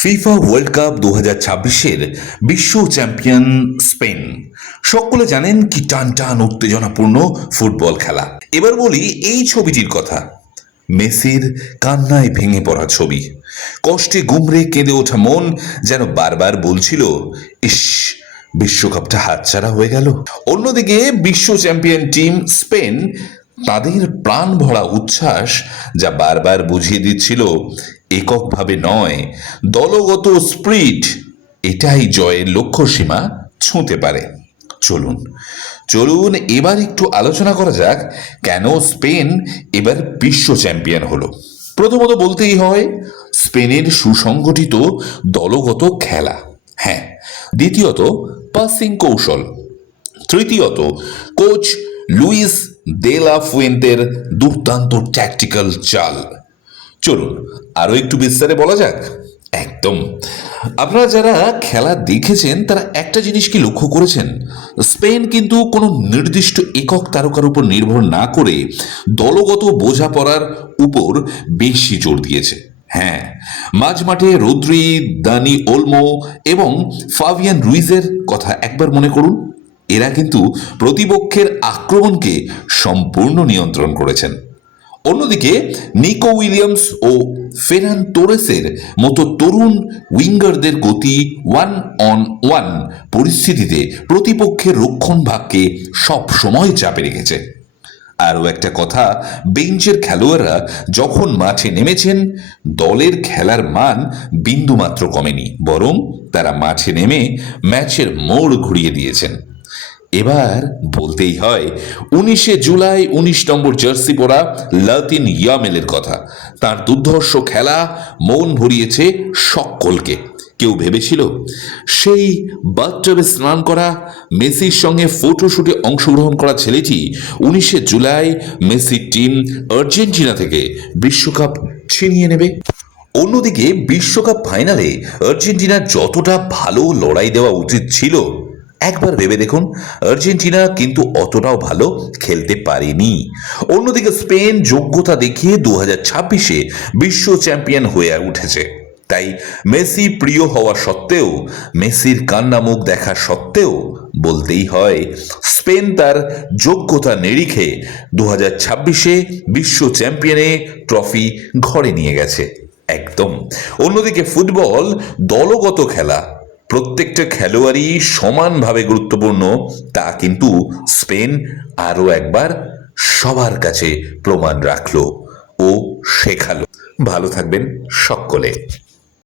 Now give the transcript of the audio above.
FIFA world cup 2026-এর বিশ্ব champion Spain. সকলে জানেন কি টান টান উত্তেজনাপূর্ণ ফুটবল খেলা। এবার বলি এই ছবিটির কথা। মেসির কান্নায় ভেঙে পড়া ছবি, কষ্টে গুমরে কেঁদে ওঠা মন যেন বারবার বলছিল, ইস, বিশ্বকাপটা হাতছাড়া হয়ে গেল। অন্যদিকে বিশ্ব চ্যাম্পিয়ন টিম স্পেন, তাদের প্রাণ ভরা উচ্ছ্বাস যা বারবার বুঝিয়ে দিচ্ছিল এককভাবে নয়, দলগত স্প্রিট এটাই জয়ের লক্ষ্যসীমা ছুঁতে পারে। চলুন চলুন এবার একটু আলোচনা করা যাক কেন স্পেন এবার বিশ্ব চ্যাম্পিয়ন হলো। প্রথমত বলতেই হয় স্পেনের সুসংগঠিত দলগত খেলা, হ্যাঁ। দ্বিতীয়ত পাসিং কৌশল। তৃতীয়ত কোচ লুইস দে লা ফুয়েন্তের দুর্দান্ত ট্যাকটিক্যাল চাল। চলুন আরো একটু বিস্তারে বলা যাক। একদম, আপনারা যারা খেলা দেখেছেন তারা একটা জিনিস কি লক্ষ্য করেছেন, স্পেন কিন্তু কোনো নির্দিষ্ট একক তারকার উপর নির্ভর না করে দলগত বোঝাপড়ার উপর বেশি জোর দিয়েছে। হ্যাঁ, মাঝমাঠে রদ্রি, দানি ওলমো এবং ফাবিয়ান রুইজের কথা একবার মনে করুন। এরা কিন্তু প্রতিপক্ষের আক্রমণকে সম্পূর্ণ নিয়ন্ত্রণ করেছেন। অন্যদিকে নিকো উইলিয়ামস ও ফেরান তোরেসের মতো তরুণ উইঙ্গারদের গতি ওয়ান অন ওয়ান পরিস্থিতিতে প্রতিপক্ষের রক্ষণভাগকে সব সময় চাপে রেখেছে। আরও একটা কথা, বেঞ্চের খেলোয়াড়রা যখন মাঠে নেমেছেন দলের খেলার মান বিন্দুমাত্র কমেনি, বরং তারা মাঠে নেমে ম্যাচের মোড় ঘুরিয়ে দিয়েছেন। এবার বলতেই হয় 19শে জুলাই 19 নম্বর জার্সি পরা লাতিন ইয়ামেলের কথা। তার দুর্ধর্ষ খেলা মন ভরিয়েছে সকলকে। কেউ ভেবেছিল সেই বাথটবে স্নান করা, মেসির সঙ্গে ফটোশুটে অংশগ্রহণ করা ছেলেটি 19শে জুলাই মেসির টিম আর্জেন্টিনা থেকে বিশ্বকাপ ছিনিয়ে নেবে? অন্যদিকে বিশ্বকাপ ফাইনালে আর্জেন্টিনার যতটা ভালো লড়াই দেওয়া উচিত ছিল, একবার ভেবে দেখুন আর্জেন্টিনা কিন্তু অতটাও ভালো খেলতে পারেনি। অন্যদিকে স্পেন যোগ্যতা দেখিয়ে 2026-এ বিশ্ব চ্যাম্পিয়ন হয়ে উঠেছে। তাই মেসি প্রিয় হওয়া সত্ত্বেও, মেসির কান্না মুখ দেখা সত্ত্বেও বলতেই হয় স্পেন তার যোগ্যতা নিরিখে 2026-এ বিশ্ব চ্যাম্পিয়নে ট্রফি ঘরে নিয়ে গেছে। একদম। অন্যদিকে ফুটবল দলগত খেলা, প্রত্যেকটা খেলোয়াড়ই সমানভাবে গুরুত্বপূর্ণ, তা কিন্তু স্পেন আরও একবার সবার কাছে প্রমাণ রাখলো ও শেখালো। ভালো থাকবেন সকলে।